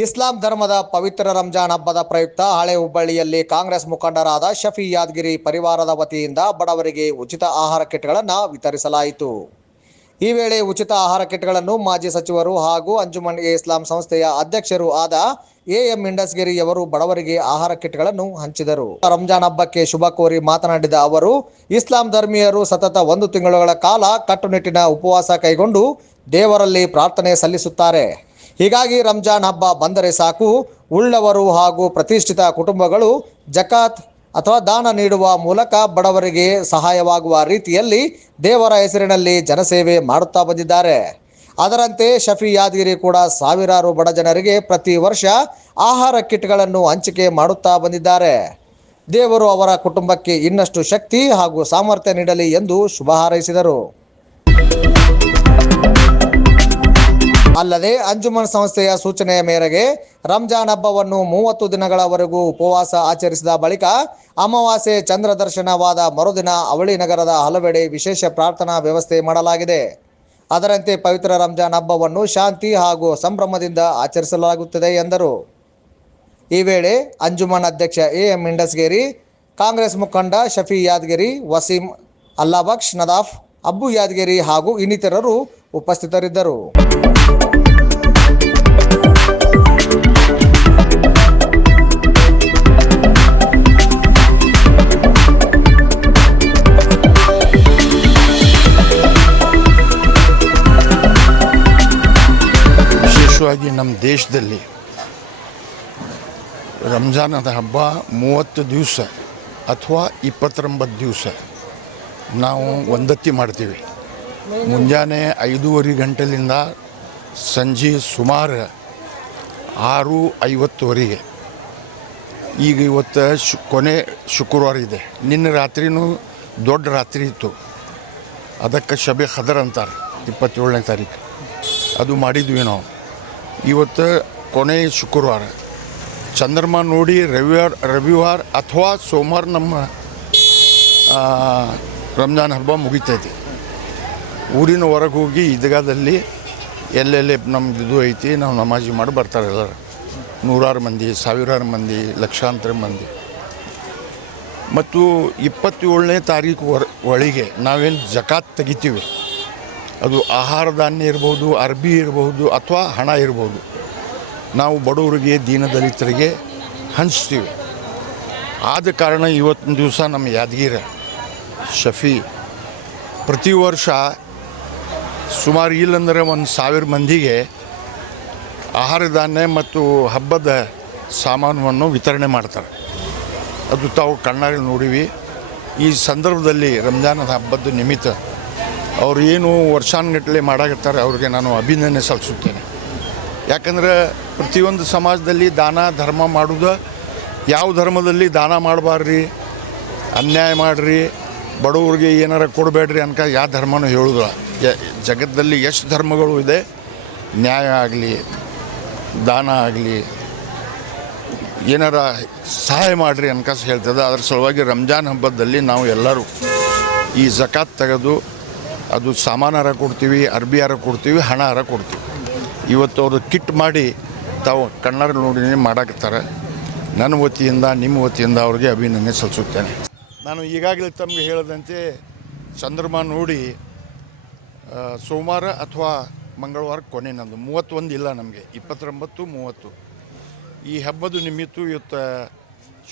ಇಸ್ಲಾಂ ಧರ್ಮದ ಪವಿತ್ರ ರಂಜಾನ್ ಹಬ್ಬದ ಪ್ರಯುಕ್ತ ಹಳೆ ಹುಬ್ಬಳ್ಳಿಯಲ್ಲಿ ಕಾಂಗ್ರೆಸ್ ಮುಖಂಡರಾದ ಶಫಿ ಯಾದಗಿರಿ ಪರಿವಾರದ ವತಿಯಿಂದ ಬಡವರಿಗೆ ಉಚಿತ ಆಹಾರ ಕಿಟ್ಗಳನ್ನು ವಿತರಿಸಲಾಯಿತು. ಈ ವೇಳೆ ಉಚಿತ ಆಹಾರ ಕಿಟ್ಗಳನ್ನು ಮಾಜಿ ಸಚಿವರು ಹಾಗೂ ಅಂಜುಮನ್ ಇಸ್ಲಾಂ ಸಂಸ್ಥೆಯ ಅಧ್ಯಕ್ಷರೂ ಆದ ಎಂ ಮಿಂಡಸ್ಗಿರಿಯವರು ಬಡವರಿಗೆ ಆಹಾರ ಕಿಟ್ಗಳನ್ನು ಹಂಚಿದರು. ರಂಜಾನ್ ಹಬ್ಬಕ್ಕೆ ಶುಭ ಕೋರಿ ಮಾತನಾಡಿದ ಅವರು, ಇಸ್ಲಾಂ ಧರ್ಮೀಯರು ಸತತ 1 ತಿಂಗಳುಗಳ ಕಾಲ ಕಟ್ಟುನಿಟ್ಟಿನ ಉಪವಾಸ ಕೈಗೊಂಡು ದೇವರಲ್ಲಿ ಪ್ರಾರ್ಥನೆ ಸಲ್ಲಿಸುತ್ತಾರೆ. ಹೀಗಾಗಿ ರಂಜಾನ್ ಹಬ್ಬ ಬಂದರೆ ಸಾಕು, ಉಳ್ಳವರು ಹಾಗೂ ಪ್ರತಿಷ್ಠಿತ ಕುಟುಂಬಗಳು ಜಕಾತ್ ಅಥವಾ ದಾನ ನೀಡುವ ಮೂಲಕ ಬಡವರಿಗೆ ಸಹಾಯವಾಗುವ ರೀತಿಯಲ್ಲಿ ದೇವರ ಹೆಸರಿನಲ್ಲಿ ಜನಸೇವೆ ಮಾಡುತ್ತಾ ಬಂದಿದ್ದಾರೆ. ಅದರಂತೆ ಶಫಿ ಯಾದಗಿರಿ ಕೂಡ ಸಾವಿರಾರು ಬಡ ಜನರಿಗೆ ಪ್ರತಿ ವರ್ಷ ಆಹಾರ ಕಿಟ್ಗಳನ್ನು ಹಂಚಿಕೆ ಮಾಡುತ್ತಾ ಬಂದಿದ್ದಾರೆ. ದೇವರು ಅವರ ಕುಟುಂಬಕ್ಕೆ ಇನ್ನಷ್ಟು ಶಕ್ತಿ ಹಾಗೂ ಸಾಮರ್ಥ್ಯ ನೀಡಲಿ ಎಂದು ಶುಭ ಹಾರೈಸಿದರು. ಅಲ್ಲದೆ ಅಂಜುಮನ್ ಸಂಸ್ಥೆಯ ಸೂಚನೆಯ ಮೇರೆಗೆ ರಂಜಾನ್ ಹಬ್ಬವನ್ನು 30 ದಿನಗಳವರೆಗೂ ಉಪವಾಸ ಆಚರಿಸಿದ ಬಳಿಕ ಅಮಾವಾಸ್ಯೆ ಚಂದ್ರ ದರ್ಶನವಾದ ಮರುದಿನ ಅವಳಿ ನಗರದ ಹಲವೆಡೆ ವಿಶೇಷ ಪ್ರಾರ್ಥನಾ ವ್ಯವಸ್ಥೆ ಮಾಡಲಾಗಿದೆ. ಅದರಂತೆ ಪವಿತ್ರ ರಂಜಾನ್ ಹಬ್ಬವನ್ನು ಶಾಂತಿ ಹಾಗೂ ಸಂಭ್ರಮದಿಂದ ಆಚರಿಸಲಾಗುತ್ತದೆ ಎಂದರು. ಈ ವೇಳೆ ಅಂಜುಮನ್ ಅಧ್ಯಕ್ಷ ಎಂ ಮಿಂಡಸ್ಗೇರಿ, ಕಾಂಗ್ರೆಸ್ ಮುಖಂಡ ಶಫಿ ಯಾದಗಿರಿ, ವಸೀಂ ಅಲ್ಲಾಬಕ್ಷ್, ನದಾಫ್, ಅಬ್ಬು ಯಾದಗಿರಿ ಹಾಗೂ ಇನ್ನಿತರರು ಉಪಸ್ಥಿತರಿದ್ದರು. ವಿಶೇಷವಾಗಿ ನಮ್ಮ ದೇಶದಲ್ಲಿ ರಂಜಾನದ ಹಬ್ಬ 30 ದಿವಸ ಅಥವಾ 29 ದಿವಸ ನಾವು ಒಂದತ್ತಿ ಮಾಡ್ತೀವಿ. ಮುಂಜಾನೆ 5:30 ಗಂಟೆಯಿಂದ ಸಂಜೆ ಸುಮಾರು 6:50ವರೆಗೆ. ಈಗ ಇವತ್ತು ಕೊನೆ ಶುಕ್ರವಾರ ಇದೆ. ನಿನ್ನೆ ರಾತ್ರಿನೂ ದೊಡ್ಡ ರಾತ್ರಿ ಇತ್ತು, ಅದಕ್ಕೆ ಶಬೆ ಖದರ್ ಅಂತಾರೆ, 27ನೇ ತಾರೀಕು ಅದು ಮಾಡಿದ್ವಿ ನಾವು. ಇವತ್ತು ಕೊನೆ ಶುಕ್ರವಾರ, ಚಂದ್ರಮ ನೋಡಿ ರವಿವಾರ ಅಥವಾ ಸೋಮವಾರ ನಮ್ಮ ರಂಜಾನ್ ಹಬ್ಬ ಮುಗಿತೈತಿ. ಊರಿನ ಹೊರಗೆ ಹೋಗಿ ಈದ್ಗಾದಲ್ಲಿ ಎಲ್ಲೆಲ್ಲಿ ನಮ್ದು ಇದು ಐತಿ ನಾವು ನಮಾಜಿ ಮಾಡಿ ಬರ್ತಾರೆ ಎಲ್ಲರೂ. ನೂರಾರು ಮಂದಿ, ಸಾವಿರಾರು ಮಂದಿ, ಲಕ್ಷಾಂತರ ಮಂದಿ. ಮತ್ತು 27ನೇ ತಾರೀಕು ಒಳಗೆ ನಾವೇನು ಜಕಾತ್ ತೆಗಿತೀವಿ, ಅದು ಆಹಾರ ಧಾನ್ಯ ಇರ್ಬೋದು, ಅರ್ಬಿ ಇರ್ಬೋದು ಅಥವಾ ಹಣ ಇರ್ಬೋದು, ನಾವು ಬಡವರಿಗೆ ದೀನದಲಿತರಿಗೆ ಹಂಚ್ತೀವಿ. ಆದ ಕಾರಣ ಇವತ್ತಿನ ದಿವಸ ನಮ್ಮ ಯಾದಗಿರಿ ಶಫಿ ಪ್ರತಿ ವರ್ಷ ಸುಮಾರು ಇಲ್ಲಂದರೆ 1,000 ಮಂದಿಗೆ ಆಹಾರ ಧಾನ್ಯ ಮತ್ತು ಹಬ್ಬದ ಸಾಮಾನುವನ್ನು ವಿತರಣೆ ಮಾಡ್ತಾರೆ. ಅದು ತಾವು ಕಣ್ಣಾರೆ ನೋಡಿವಿ. ಈ ಸಂದರ್ಭದಲ್ಲಿ ರಂಜಾನದ ಹಬ್ಬದ ನಿಮಿತ್ತ ಅವರು ಏನು ವರ್ಷಾನುಗಟ್ಟಲೆ ಮಾಡಾಕತ್ತಾರೆ, ಅವ್ರಿಗೆ ನಾನು ಅಭಿನಂದನೆ ಸಲ್ಲಿಸುತ್ತೇನೆ. ಯಾಕಂದ್ರೆ ಪ್ರತಿಯೊಂದು ಸಮಾಜದಲ್ಲಿ ದಾನ ಧರ್ಮ ಮಾಡೋದು, ಯಾವ ಧರ್ಮದಲ್ಲಿ ದಾನ ಮಾಡಬಾರ್ರಿ, ಅನ್ಯಾಯ ಮಾಡಿರಿ, ಬಡವ್ರಿಗೆ ಏನಾರ ಕೊಡಬೇಡ್ರಿ ಅನ್ಕ ಯಾವ ಧರ್ಮನೂ ಹೇಳೋದಿಲ್ಲ. ಜಗತ್ತಲ್ಲಿ ಎಷ್ಟು ಧರ್ಮಗಳು ಇದೆ, ನ್ಯಾಯ ಆಗಲಿ, ದಾನ ಆಗಲಿ, ಏನಾರ ಸಹಾಯ ಮಾಡಿರಿ ಅನ್ಕ ಹೇಳ್ತದೆ. ಅದ್ರ ಸಲುವಾಗಿ ರಂಜಾನ್ ಹಬ್ಬದಲ್ಲಿ ನಾವು ಎಲ್ಲರೂ ಈ ಜಕಾತ್ ತೆಗೆದು ಅದು ಸಾಮಾನಾರ ಕೊಡ್ತೀವಿ, ಅರ್ಬಿಯಾರ ಕೊಡ್ತೀವಿ, ಹಣಾರ ಕೊಡ್ತೀವಿ. ಇವತ್ತು ಅವರು ಕಿಟ್ ಮಾಡಿ ತಾವು ಕಣ್ಣಾರ ನೋಡಿ ಮಾಡಾಕತ್ತಾರೆ. ನನ್ನ ವತಿಯಿಂದ ನಿಮ್ಮ ವತಿಯಿಂದ ಅವ್ರಿಗೆ ಅಭಿನಂದನೆ ಸಲ್ಲಿಸುತ್ತೇನೆ. ನಾನು ಈಗಾಗಲೇ ತಮಗೆ ಹೇಳಿದಂತೆ ಚಂದ್ರಮ ನೋಡಿ ಸೋಮವಾರ ಅಥವಾ ಮಂಗಳವಾರ ಕೊನೆ ನಂದು 31 ಇಲ್ಲ, ನಮಗೆ 29, 30 ಈ ಹಬ್ಬದ ನಿಮಿತ್ತ ಇವತ್ತು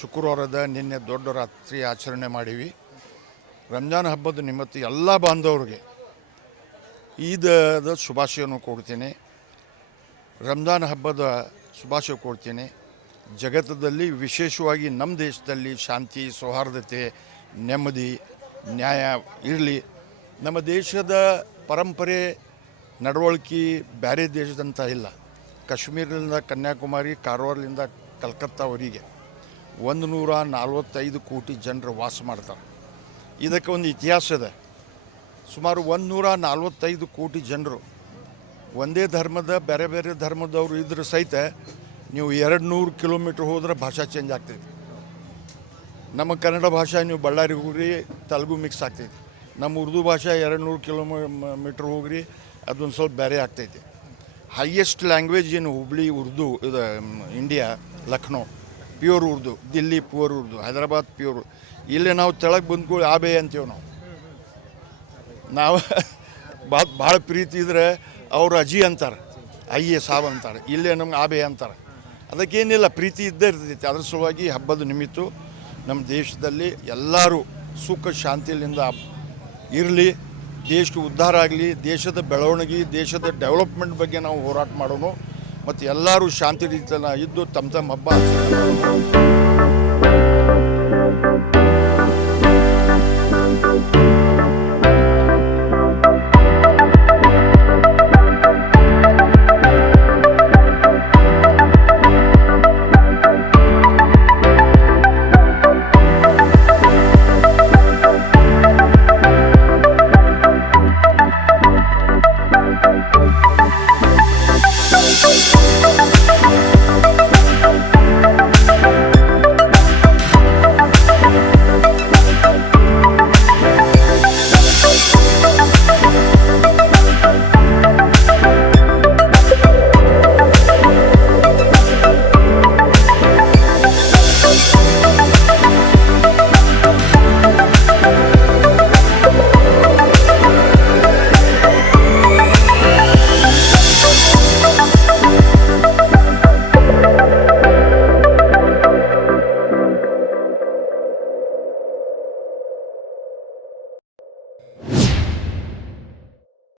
ಶುಕ್ರವಾರದ ನಿನ್ನೆ ದೊಡ್ಡ ರಾತ್ರಿ ಆಚರಣೆ ಮಾಡೀವಿ. ರಂಜಾನ್ ಹಬ್ಬದ ನಿಮಿತ್ತ ಎಲ್ಲ ಬಾಂಧವರಿಗೆ ಈದದ ಶುಭಾಶಯವನ್ನು ಕೊಡ್ತೀನಿ. ರಂಜಾನ್ ಹಬ್ಬದ ಶುಭಾಶಯ ಕೊಡ್ತೀನಿ. ಜಗತ್ತದಲ್ಲಿ ವಿಶೇಷವಾಗಿ ನಮ್ಮ ದೇಶದಲ್ಲಿ ಶಾಂತಿ, ಸೌಹಾರ್ದತೆ, ನೆಮ್ಮದಿ, ನ್ಯಾಯ ಇರಲಿ. ನಮ್ಮ ದೇಶದ ಪರಂಪರೆ ನಡವಳಿಕೆ ಬೇರೆ ದೇಶದಂತ ಇಲ್ಲ. ಕಾಶ್ಮೀರದಿಂದ ಕನ್ಯಾಕುಮಾರಿ, ಕಾರವಾರದಿಂದ ಕಲ್ಕತ್ತಾವರೆಗೆ 145 ಕೋಟಿ ಜನರು ವಾಸ ಮಾಡ್ತಾರೆ. ಇದಕ್ಕೆ ಒಂದು ಇತಿಹಾಸ ಇದೆ. ಸುಮಾರು 145 ಕೋಟಿ ಜನರು ಒಂದೇ ಧರ್ಮದ, ಬೇರೆ ಬೇರೆ ಧರ್ಮದವರು ಇದ್ರೂ ಸಹಿತ ನೀವು 200 ಕಿಲೋಮೀಟ್ರ್ ಹೋದ್ರೆ ಭಾಷಾ ಚೇಂಜ್ ಆಗ್ತೈತಿ. ನಮ್ಮ ಕನ್ನಡ ಭಾಷೆ ನೀವು ಬಳ್ಳಾರಿಗೆ ಹೋಗ್ರಿ ತೆಲುಗು ಮಿಕ್ಸ್ ಆಗ್ತೈತಿ. ನಮ್ಮ ಉರ್ದು ಭಾಷೆ 200 ಕಿಲೋಮೀಟ್ರ್ ಹೋಗ್ರಿ ಅದೊಂದು ಸ್ವಲ್ಪ ಬೇರೆ ಆಗ್ತೈತಿ. ಹೈಯೆಸ್ಟ್ ಲ್ಯಾಂಗ್ವೇಜ್ ಏನು ಹುಬ್ಳಿ ಉರ್ದು ಇದು India Lucknow pure Urdu, Delhi pure Urdu, Hyderabad pure. ಇಲ್ಲೇ ನಾವು ತೆಳಗೆ ಬಂದ್ಕೊಳ್ಳಿ ಆಬೆ ಅಂತೀವಿ ನಾವು ಭಾಳ ಪ್ರೀತಿ ಇದ್ರೆ ಅವ್ರು ಅಜ್ಜಿ ಅಂತಾರೆ, ಅಯ್ಯೆ ಸಾಬ್ ಅಂತಾರೆ. ಇಲ್ಲೇ ನಮ್ಗೆ ಆಬೆ ಅಂತಾರೆ. ಅದಕ್ಕೇನಿಲ್ಲ, ಪ್ರೀತಿ ಇದ್ದೇ ಇರ್ತೈತಿ. ಅದ್ರ ಸಲುವಾಗಿ ಹಬ್ಬದ ನಿಮಿತ್ತ ನಮ್ಮ ದೇಶದಲ್ಲಿ ಎಲ್ಲರೂ ಸುಖ ಶಾಂತಿಯಿಂದ ಇರಲಿ, ದೇಶಕ್ಕೆ ಉದ್ಧಾರ ಆಗಲಿ, ದೇಶದ ಬೆಳವಣಿಗೆ, ದೇಶದ ಡೆವಲಪ್ಮೆಂಟ್ ಬಗ್ಗೆ ನಾವು ಹೋರಾಟ ಮಾಡೋಣ. ಮತ್ತು ಎಲ್ಲರೂ ಶಾಂತಿ ರೀತಿಯಲ್ಲಿ ಇದ್ದು ತಮ್ಮ ಹಬ್ಬ ಆಚರಣೆ ಮಾಡೋಣ.